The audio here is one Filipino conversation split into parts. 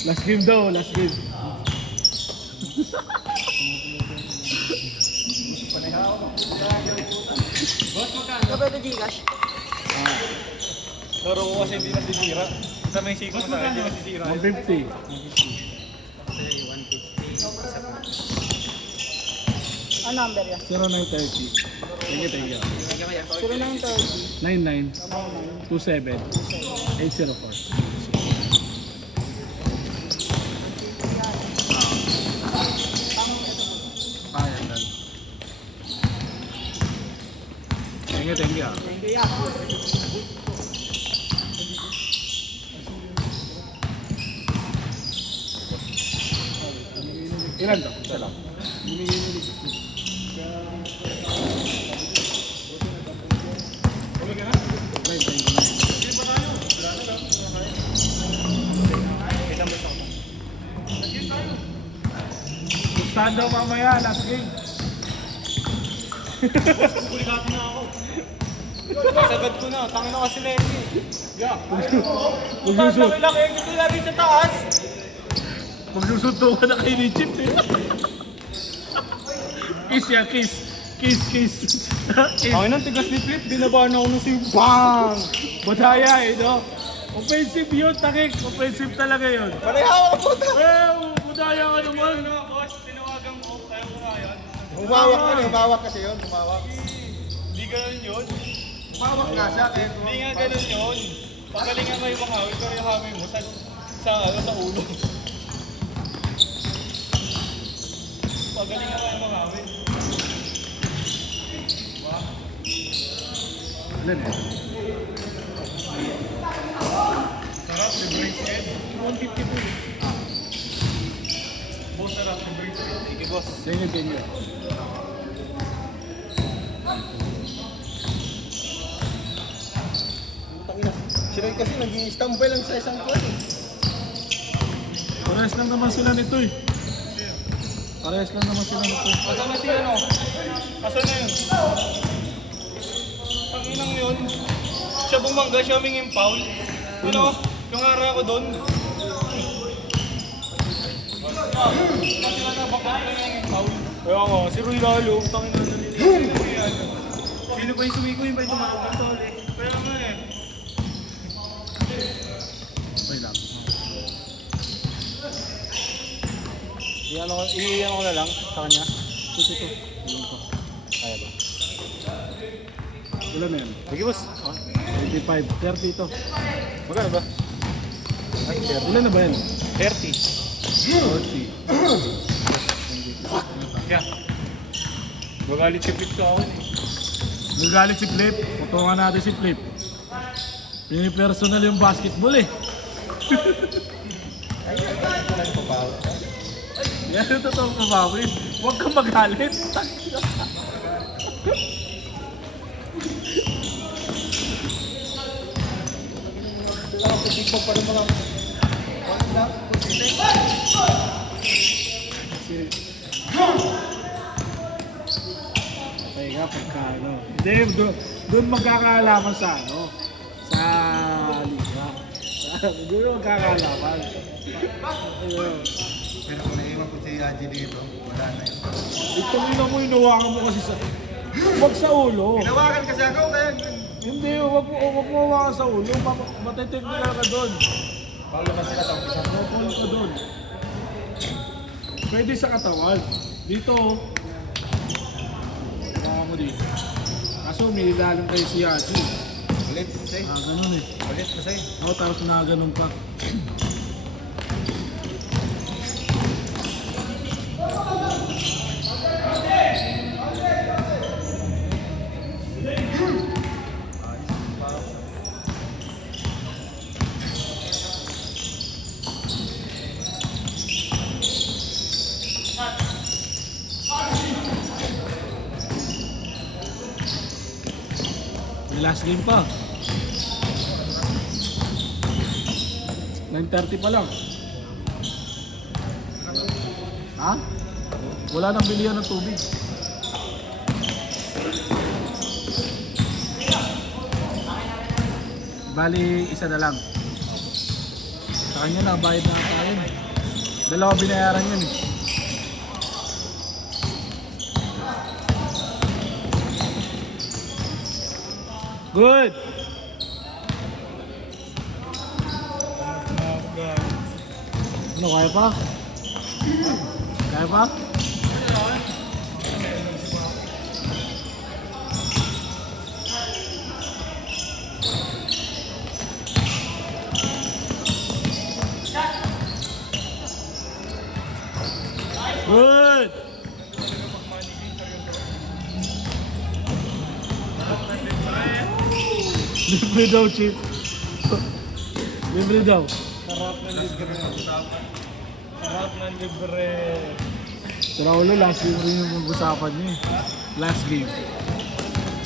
Last game daw, last game. Boss, magkano? Ito pwede Gcash. Laro ko kasi hindi nasisira. Ito may siko mo tayo, hindi nasisira. 150. Ano number yan? 0930. Thank you, thank you. 0930 99 27 804. Kaya dal. Thank you, thank you. Thank you, yeah. Ilan daw? Isa lang. Gustahan daw mamaya, last game. Kulikati na ako. Sagad ko na, tangin na kasi Lenny. Yeah. Magsusut. Tangin lang eh, gusto nila rin sa taas. Magsusuto ka na kay Richard eh. Kiss ya, kiss. Kiss, kiss. Kiss. Tangin ang tigas ni Flip, binabaan ako ng si BANG! Badaya eh, no? Offensive yun, takik. Offensive talaga yun. Palayaw ako po! Badaya ka naman. Boss, tinawagan ko, kaya ko nga yan. Humawak kasi yun, humawak. Hindi ganun yun. Humawak nga siya, kaya Hindi nga ganun yun. Pagalingan mo yung makawin, pero yung hawin mo sa ulo. Pagalingan mo yung makawin. Ilan eh? Sarap, libre head. 152. Boss, sarap, libre head. Sige, boss. Thank you, thank you. sila kasi nag-i-standby lang sa isang kwan eh. Parehas lang naman sila nito eh. Parehas lang naman sila nito. Kasama si ano? Asan na yun? Tanginang yun. Siya bumangga, siya humingin foul. Yun o, yung ara ko doon. Kasi na bakit na yung foul. Kaya nga, si Roy Lalo, tangin na nalilihan. Sino ba yung sumiko yung ba yung tumakot tol eh? Kaya nga eh. Okay lang. Iiyan ko na lang sa kanya. Ito. Ilan ko. Kaya ba? Ilan na yan? Sige boss. 25. 30 ito. Magkano ba? Ay, Ilan na ba yan? 30. 40. Yeah. Magalit si Flip sa akin eh. Nagalit si Flip. Putungan natin si Flip. Pinipersonal yung basketball eh. Yan yung totoong pabawin. Huwag kang magalit. Patay ka pagka ano. Hindi, doon magkakaalaman sa ano. Sa liga. Doon magkakaalaman. Ayun. Pero kung naiwan ko si Aji dito, wala na yun. Itong ina mo, inawakan mo kasi sa... Huwag sa ulo. Tinawagan kasi ako, kaya Hindi, huwag mo hawakan sa ulo. Matitechnical ka doon. paulo na sila sa umpisa. Mapulo ka doon. Pwede sa katawan. Dito, hawakan mo dito. Kaso may ilalim kayo si Yaji. Ulit, say. Ganun eh. Ulit, say. Ako tapos na ganun pa. May last game pa. 9:30 pa lang. Ha? Wala nang bilihan ng tubig. Bali, isa na lang. Sa kanya na, bayad na tayo. Dalawa binayaran yun eh. Good! Ano, kaya pa? Kaya pa? Good! Libre daw, Chip. Libre daw. Sarap ng libre. Sarap ng libre. Pero ulo, last game rin yung usapan niyo eh. Last game.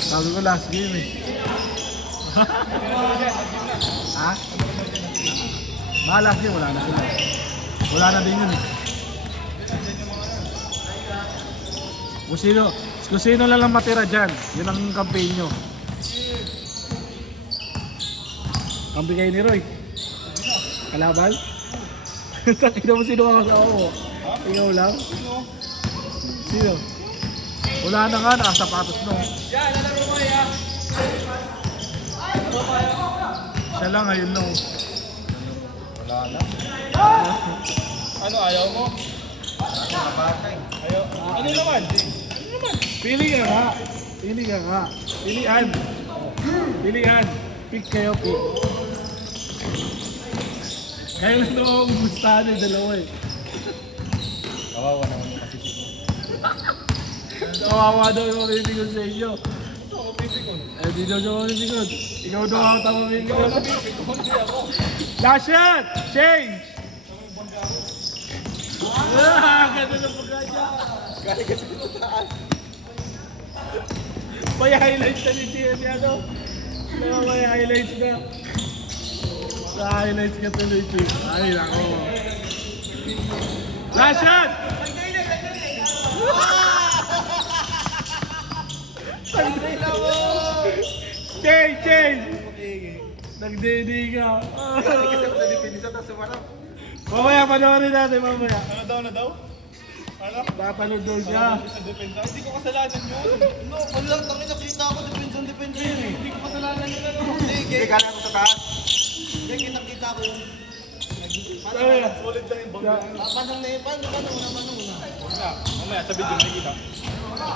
Sabi ko last game eh. Ha? Mga last game, wala na sila. Wala na din yun eh. Kung sino lang matira dyan, yun ang campaign nyo. Kampi kayo ni Roy. Kalaban? Takina mo sino ang kasama mo? Ikaw lang? Sino? Wala na nga, nakasapatos no. Siya lang, ayun no. Wala na. Ano, ayaw mo? Nabatay. Ayaw. Ano naman? Pili ka nga. Pili ka nga. Pilian. Pilian. Pick kayo, pick. Kayo lang naman ang gustahan yung dalawa eh. Kawawa naman yung kasi. Kawawa daw yung mamimigod sa inyo. Eh, di daw siya mamimigod. Ikaw daw ako tama mamimigod. Last shot! Change! Ganda na pagkakya. Galing kasi sa taas. May highlights na ni Chia niya daw. May highlights na. Sa highlights ka tuloy, Chia. Ay, nako. Last shot! Change! Nagdidi ka. Galing kasi ako sa depensa tapos sumarap. Mamaya, panoorin natin mamaya. Ano daw? Ano? Napanood daw siya. Sa depensa? Hindi ko kasalanan yun. No, wala. Tangin nakita ako. Depensa yun eh. Hindi ko kasalanan yun. Ano? Hindi, kala ko sa taas. Hindi, kinakita ko yung... Sabi na. Solid lang yung bangga. Paano na yun? Paano una? Mamaya, sa video nakikita.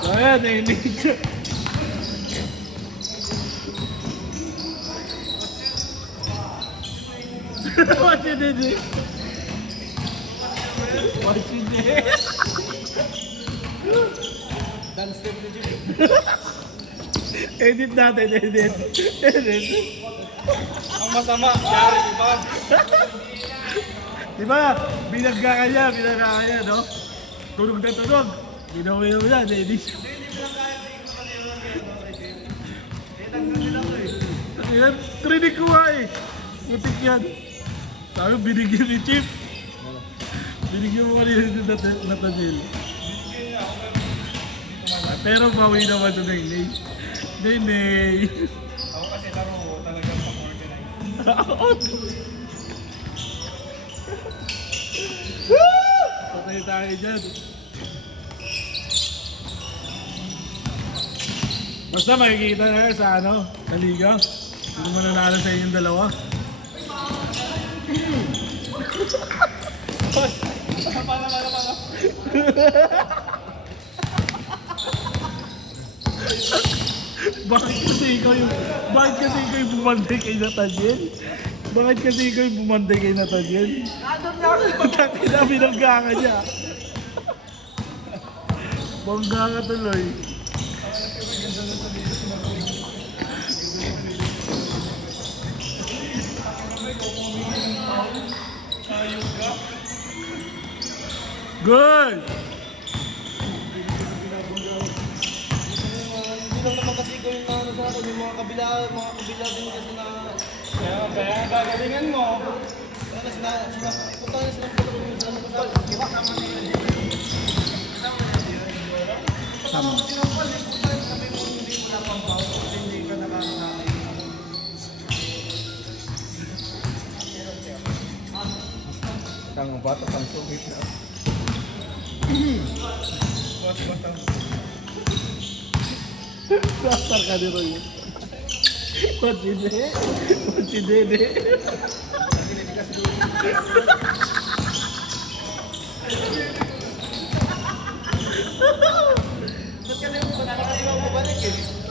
So ayan, nainig siya. What you did it? What you did? Dance step na dyan. Edit natin, edit. Ang masama, yari iba. Diba? Binagga ka niya, no? Tunog na tunog. Ginawa yan, edit. Trinig ko nga eh. Putik yan. Sabi, binigyan ni Chip. Binigyan mo kanina si Nathaniel. Pero bawi naman ito ng Ney. Ney. Ako kasi laro talagang pang-organize. Patay tayo dyan. Basta makikita na kayo sa ano, sa liga. Sino mananalo sa inyong dalawa. Paano? Bakit kasi ikaw yung bumantay kay Nathaniel? Bakit kasi ikaw yung bumantay kay Nathaniel? Bakit na binangga ka niya? Bangga ka tuloy. Good! Hindi lang naman kasi ikaw yung naano sa akin. Yung mga kabila din kasi na... Kaya gagalingan mo. Ano na punta na sila pala kung sila nakasama. Sama. Kang bata, kang sungit na. Nastar ka ni Roy. Pantide. Pantide.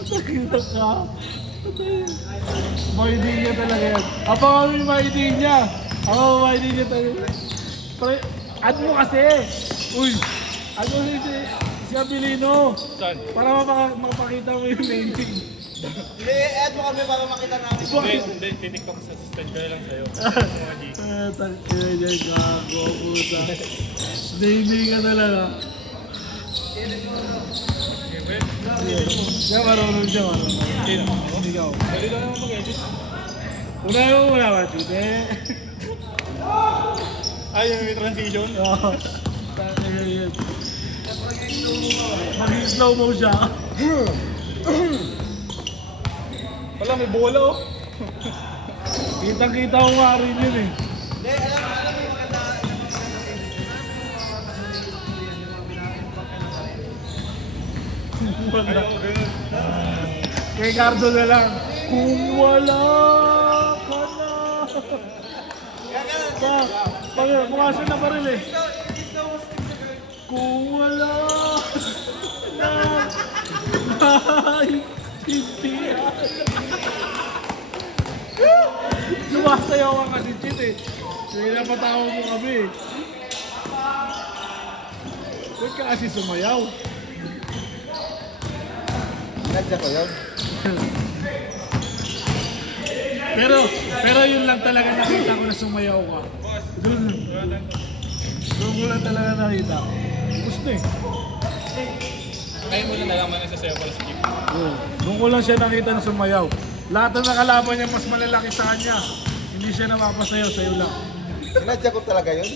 Nakita ka. Maidin niya talaga yan. Apa kami maidin niya. Ako maidin niya talaga. Pre, ano mo kasi? Uy, ano si Abilino? Saan? Para mapakita mo yung maidin. Hindi, add mo kami para makita namin. Hindi, titiktok sa assistant ko na lang sa'yo. Mga G. Tangina niya, gago, puta. Hindi ka talaga. Siya marunong siya, marunong. Hindi ka. Dali lang naman mag-edit. Una ba, chute? Ay, yung may transition? Oo. Tangina yun. Mag-slow mo siya. Wala, may bola oh. Kitang-kita ko nga rin yun eh. Hindi, alam mo yung maganda. Wala. Ayaw, ganun. Kay Cardo na lang. Kung wala ka na. Pumasok na pa rin eh. Kung wala na naiintindihan. Sumasayaw ka kasi Chit eh. Kaya napatawag mo kami eh. Ba't ka kasi sumayaw? Nadya ko yun. Pero yun lang talaga nakita ko na sumayaw ka. Doon ko lang talaga nakita. Gusto eh. Ngayon mo na nalaman na sasayaw pala si Kim. Doon ko lang siya nakita na sumayaw. Lahat ng nakalaban niya mas malalaki sa kanya. Hindi siya napapasayaw, sayo lang. Nadya ko talaga yun.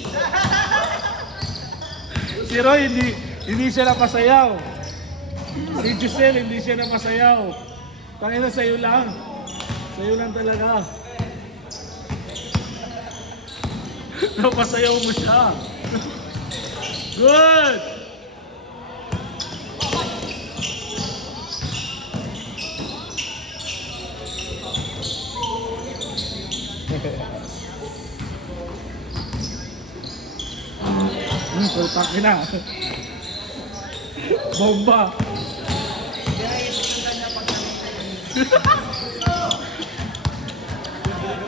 Si Roy hindi siya napasayaw. Si Giselle hindi siya napasayaw. Tangina sayo lang. Sayo lang talaga. Napasayaw mo siya. Good! Pulpak na. Bomba.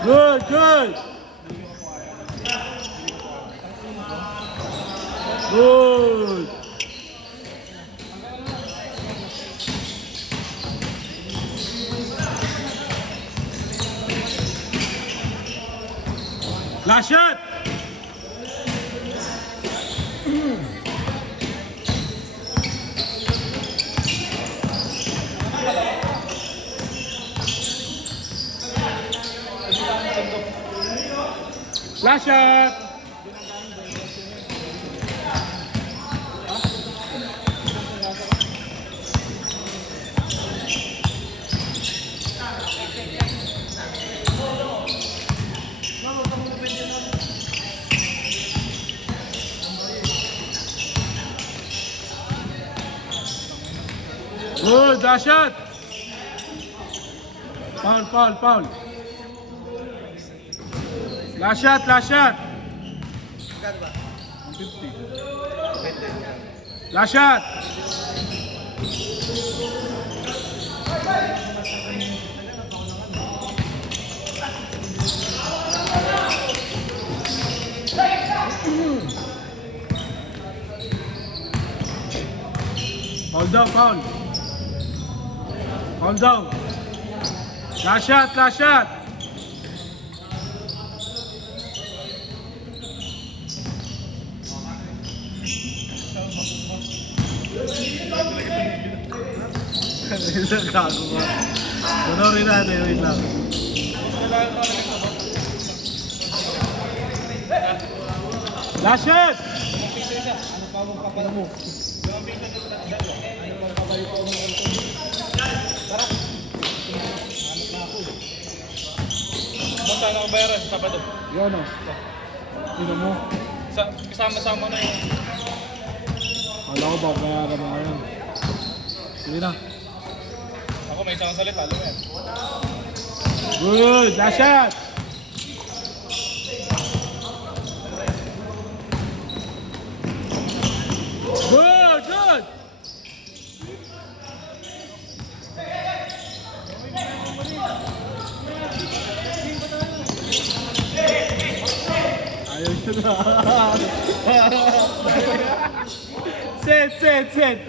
Good, good. Good. Last shot. Last shot. Good, last shot. Foul, foul, foul. Last shot, last shot. 150. Last shot. Hold down, foul. Hold down. Last shot, last shot. Gago ba? Tunorin natin, wait lang. Last shot! Basta na kabayaran, Sabado. Yun o. Tignan mo. Kasama-sama na yun. Kala ko ba bayaran mo ngayon. Sige na. Ako may isang salita, alam mo yan. Good! Last shot! Good! Good! Ayaw siya na. Set!